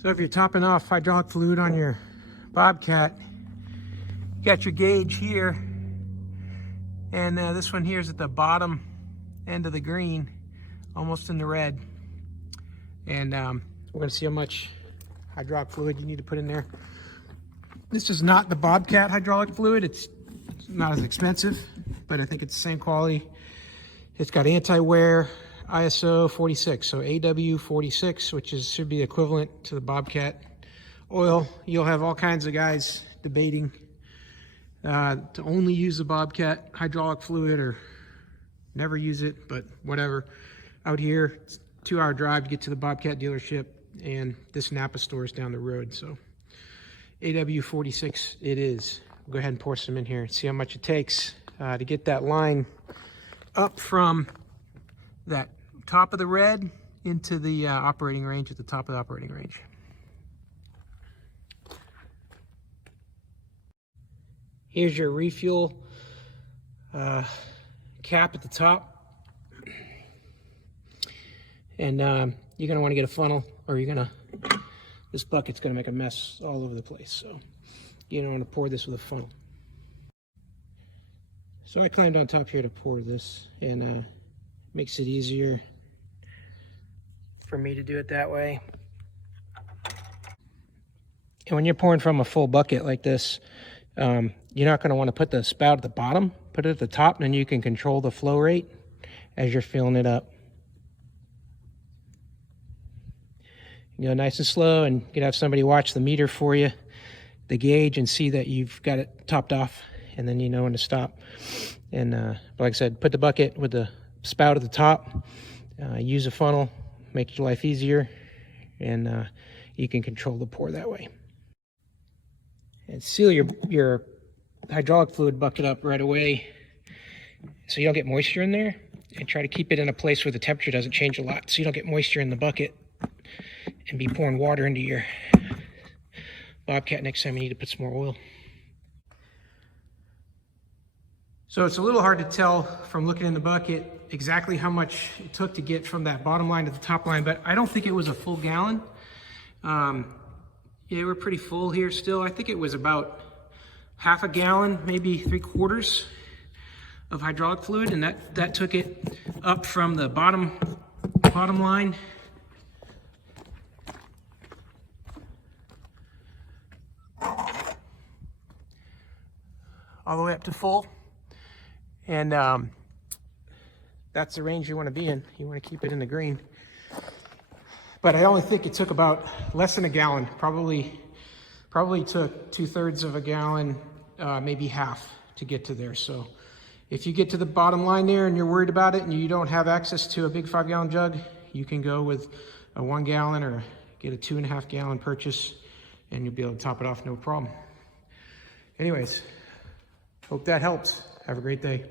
So if you're topping off hydraulic fluid on your Bobcat, you got your gauge here, and this one here is at the bottom end of the green, almost in the red. And we're gonna see how much hydraulic fluid you need to put in there. This is not the Bobcat hydraulic fluid. It's not as expensive, but I think it's the same quality. It's got anti-wear, ISO 46, so AW 46, which should be equivalent to the Bobcat oil. You'll have all kinds of guys debating to only use the Bobcat hydraulic fluid or never use it, but whatever. Out here, it's a 2-hour drive to get to the Bobcat dealership, and this Napa store is down the road, so AW 46 it is. We'll go ahead and pour some in here and see how much it takes to get that line up from that top of the red into the operating range, at the top of the operating range. Here's your refuel cap at the top. And you're gonna wanna get a funnel, or this bucket's gonna make a mess all over the place. So you don't wanna pour this with a funnel. So I climbed on top here to pour this, and makes it easier for me to do it that way. And when you're pouring from a full bucket like this, you're not going to want to put the spout at the bottom. Put it at the top, and then you can control the flow rate as you're filling it up. You go nice and slow, and you can have somebody watch the meter for you, the gauge, and see that you've got it topped off, and then you know when to stop. And like I said, put the bucket with the spout at the top, use a funnel, make your life easier, and you can control the pour that way. And seal your hydraulic fluid bucket up right away so you don't get moisture in there, and try to keep it in a place where the temperature doesn't change a lot, so you don't get moisture in the bucket and be pouring water into your Bobcat next time you need to put some more oil. So it's a little hard to tell from looking in the bucket exactly how much it took to get from that bottom line to the top line, but I don't think it was a full gallon. Yeah, we're pretty full here still. I think it was about half a gallon, maybe 3/4 of hydraulic fluid, and that took it up from the bottom line all the way up to full. And that's the range you want to be in. You want to keep it in the green. But I only think it took about less than a gallon. Probably took 2/3 of a gallon, maybe half to get to there. So if you get to the bottom line there and you're worried about it and you don't have access to a big 5-gallon jug, you can go with a 1 gallon or get a 2.5 gallon purchase, and you'll be able to top it off no problem. Anyways, hope that helps. Have a great day.